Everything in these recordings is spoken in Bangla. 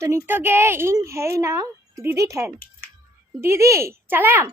তো নিত্যকে ইং হেই নাও দিদি ঠেন। দিদি চালাম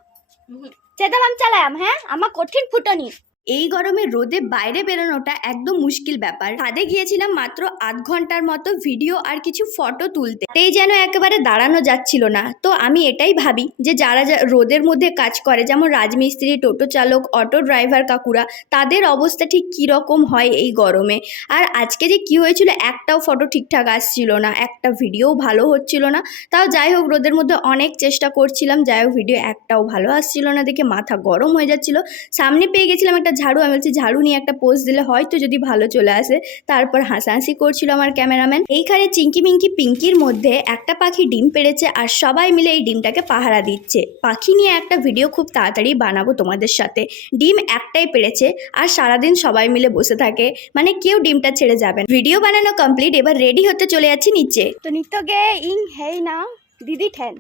চেতালাম চালাম হ্যাঁ? আমার কঠিন ফুটনি। এই গরমে রোদে বাইরে বেরোনোটা একদম মুশকিল ব্যাপার। ছাদে গিয়েছিলাম মাত্র আধ ঘণ্টার মতো ভিডিও আর কিছু ফটো তুলতে। এই যেন একেবারে দাঁড়ানো যাচ্ছিল না। তো আমি এটাই ভাবি যে যারা রোদের মধ্যে কাজ করে, যেমন রাজমিস্ত্রি, টোটো চালক, অটো ড্রাইভার, কাকুরা, তাদের অবস্থা ঠিক কীরকম হয় এই গরমে? আর আজকে যে কি হয়েছিল একটাও ফটো ঠিকঠাক আসছিল না, একটা ভিডিও ভালো হচ্ছিল না। তাও যাই হোক, রোদের মধ্যে অনেক চেষ্টা করছিলাম, যাই হোক, ভিডিও একটাও ভালো আসছিল না দেখে মাথা গরম হয়ে যাচ্ছিল। সামনে পেয়ে গেছিলাম একটা ঝাড়ু আমি বলছি ঝাড়ু নিয়ে একটা পোস্ট দিলে হয়তো যদি ভালো চলে আসে। তারপর হাসাহাসি করছিল আমার ক্যামেরাম্যান এইখানে চিঙ্কি মিঙ্কি পিঙ্কির মধ্যে একটা পাখি ডিম পেড়েছে আর সবাই মিলে এই ডিমটাকে পাহারা দিচ্ছে। পাখি নিয়ে একটা ভিডিও খুব তাড়াতাড়ি বানাবো তোমাদের সাথে। ডিম একটাই পেড়েছে আর সারাদিন সবাই মিলে বসে থাকে। মানে কেউ ডিমটা ছেড়ে যাবে ভিডিও বানানো কমপ্লিট এবার রেডি হতে চলে যাচ্ছি নিচে। তো নিত্যকে ইং হেই না দিদি ঠেন।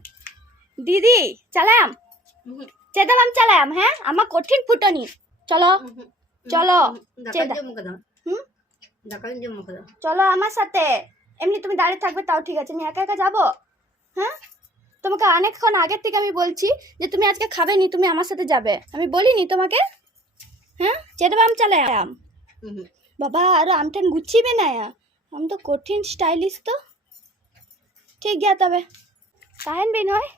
দিদি চালাম। চেতালাম চালাম হ্যাঁ? আমার কঠিন ফুটনি। চলো চলো? চলো আমার সাথে। এমনি তুমি দাঁড়িয়ে থাকবে তাও ঠিক আছে। আমি একা একা যাব? হ্যাঁ? তোমাকে অনেকক্ষণ আগের থেকে আমি বলছি যে তুমি আজকে খাবে নি তুমি আমার সাথে যাবে। আমি বলিনি তোমাকে। হ্যাঁ? চেতালাম চালাম বাবা আরও আমটেন গুছিবে না? আম তো কঠিন স্টাইলিশ তো। ঠিক গিয়া তবে। কাহেন বিন হয়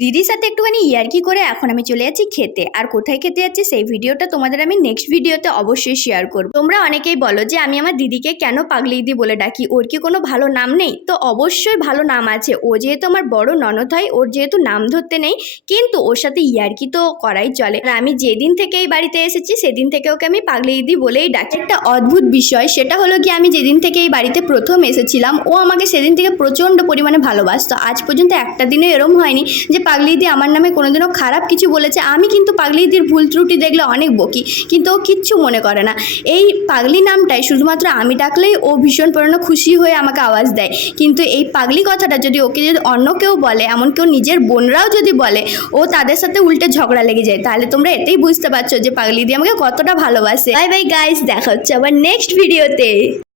দিদির সাথে একটুখানি ইয়ার্কি করে এখন আমি চলে যাচ্ছি খেতে। আর কোথায় খেতে যাচ্ছি সেই ভিডিওটা তোমাদের আমি নেক্সট ভিডিওতে অবশ্যই শেয়ার করব। তোমরা অনেকেই বলো যে আমি আমার দিদিকে কেন পাগলি দিদি বলে ডাকি? ওর কি কোনো ভালো নাম নেই? তো অবশ্যই ভালো নাম আছে। ও যেহেতু আমার বড় ননদ হয় ওর যেহেতু নাম ধরতে নেই, কিন্তু ওর সাথে ইয়ার্কি তো করাই চলে। আর আমি যেদিন থেকে এই বাড়িতে এসেছি, সেদিন থেকে ওকে আমি পাগলি দিদি বলেই ডাকি। একটা অদ্ভুত বিষয়, সেটা হলো কি আমি যেদিন থেকে এই বাড়িতে প্রথম এসেছিলাম, ও আমাকে সেদিন থেকে প্রচণ্ড পরিমাণে ভালোবাসতো। আজ পর্যন্ত একটা দিনও এরম হয়নি যে পাগলি দিদি আমার নামে কোনোদিনও খারাপ কিছু বলেছে। আমি কিন্তু পাগলি দিদির ভুল ত্রুটি দেখলে অনেক বকি, কিন্তু ও কিচ্ছু মনে করে না। এই পাগলি নামটাই শুধুমাত্র আমি ডাকলেই ও ভীষণ পরিমাণে খুশি হয়ে আমাকে আওয়াজ দেয়। কিন্তু এই পাগলি কথাটা যদি ওকে যদি অন্য কেউ বলে, এমন কেউ নিজের বোনরাও যদি বলে, ও তাদের সাথে উল্টে ঝগড়া লেগে যায়। তাহলে তোমরা এতেই বুঝতে পারছ যে পাগলি দি আমাকে কতটা ভালোবাসে। বাই বাই গাইস দেখা হচ্ছে আবার নেক্সট ভিডিওতে